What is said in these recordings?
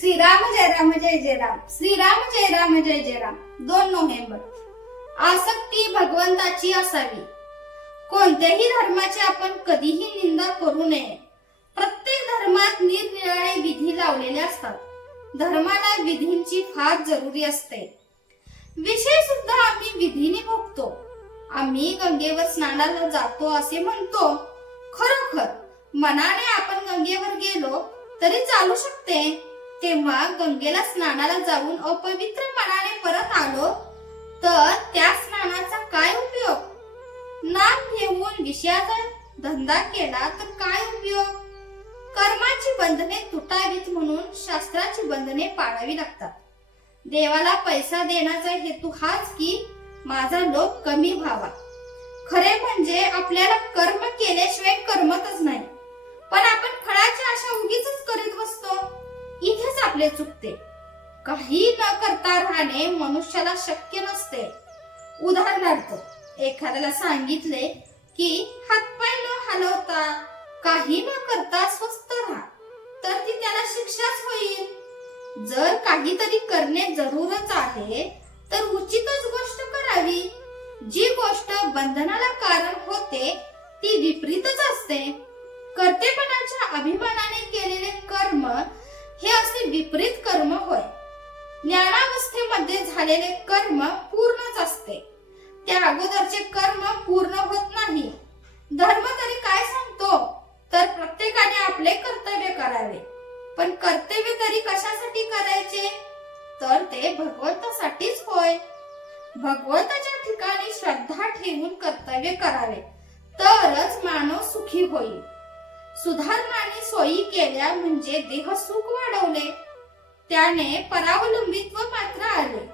श्रीराम जय राम जय जय राम. श्रीराम जय राम जय जय राम. दोन नोव्हेंबर. आसक्ती भगवंताची असावी. कोणत्याही धर्माची आपण कधीही निंदा करू नये. प्रत्येक धर्मात निरनिराळे विधी लावलेले असतात. धर्माला विधींची फार जरुरी असते. विषय सुद्धा आम्ही विधीने भोगतो. आम्ही गंगेवर स्नानाला जातो असे म्हणतो. खरोखर मनाने आपण गंगेवर गेलो तरी चालू शकते. तेव्हा गंगेला स्नानाला जाऊन अपवित्र मनाने परत आलो. तर त्या स्नानाचा काय उपयोग? नाम घेऊन विषयाचा धंदा केला तर काय उपयोग? कर्माची बंधने तुटावीत म्हणून शास्त्राची बंधने पाळावी लागतात. देवाला पैसा देण्याचा हेतू हाच की माझा लोभ कमी व्हावा. खरे म्हणजे आपल्याला कर्म केल्याशिवाय करमतच नाही. आपले चुकते. काही न करता राहणे मनुष्याला शक्य नसते. उदाहरणार्थ एखाद्याला सांगितले की हातपाय न हलवता काही न करता स्वस्त राहा तर ती त्याला शिक्षाच होईल. जर काहीतरी करणे जरूरच आहे तर उचितच गोष्ट करावी. जी गोष्ट बंधनाला कारण होते ती विपरीतच असते. कर्तेपणाच्या अभिमानाने केलेले कर्म विपरीत कर्म होय. ज्ञानावस्थेमध्ये झालेले कर्म पूर्णच असते. त्या अगोदरचे कर्म पूर्ण होत नाही. धर्म तरी काय सांगतो? तर प्रत्येकाने आपले कर्तव्य करावे. पण कर्तव्य तरी कशासाठी करायचे? तर ते भगवंतासाठीच होय. भगवंताच्या ठिकाणी श्रद्धा ठेवून कर्तव्य करावे. तरच मानव सुखी होईल. सुधारणाने सोयी केल्या म्हणजे देह सुख वाढवले. त्याने परावलंबित्व मात्र आले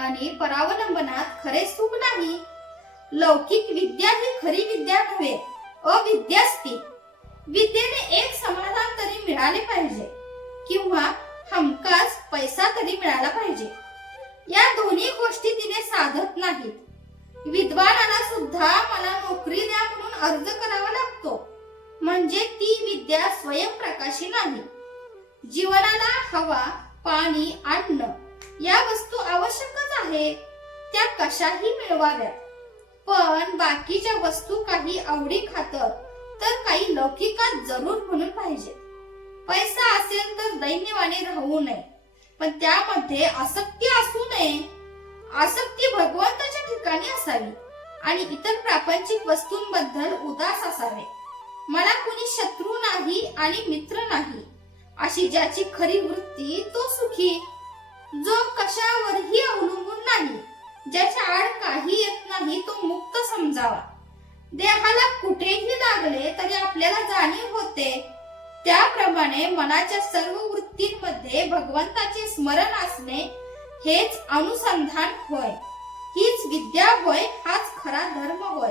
आणि परावलंबनात खरे सुख नाही. लौकिक विद्या ही खरी विद्या नव्हे अविद्यास्ती. विद्येने एक समाधान तरी मिळाले पाहिजे किंवा हमखास पैसा तरी मिळाला पाहिजे. या दोन्ही गोष्टी तिने साधत नाहीत. विद्वानाला सुद्धा मला नोकरी द्या म्हणून अर्ज करावा म्हणजे ती विद्या स्वयंप्रकाशी नाही. जीवनाला हवा पाणी अन्न या वस्तू आवश्यकच आहे त्या कशाही मिळवाव्यात. पण बाकीच्या वस्तू काही आवडी खातर तर काही लौकिकात जरूर म्हणून पाहिजे. पैसा असेल तर दैन्यवाने राहू नये पण त्यामध्ये आसक्ती असू नये. आसक्ती भगवंताच्या ठिकाणी असावी आणि इतर प्रापंचिक वस्तूंबद्दल उदास असावे. मला कुणी शत्रू नाही आणि मित्र नाही. अशी ज्याची खरी वृत्ती तो सुखी. जो कशावरही अवलंबून नाही. ज्याच्या आड काही येत नाही तो मुक्त समजावा. देहाला कुठेही लागले तरी आपल्याला जाणीव होते. त्याप्रमाणे मनाच्या सर्व वृत्तींमध्ये भगवंताचे स्मरण असणे हेच अनुसंधान होय. हीच विद्या होय हाच खरा धर्म होय.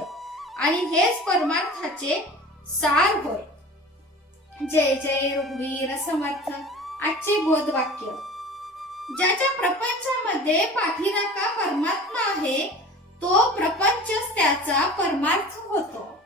आणि हेच परमार्थाचे सार होय. जय जय रघुवीर समर्थ. आजचे बोध वाक्य ज्याच्या प्रपंचामध्ये पाठीराखा परमात्मा आहे तो प्रपंचच त्याचा परमार्थ होतो.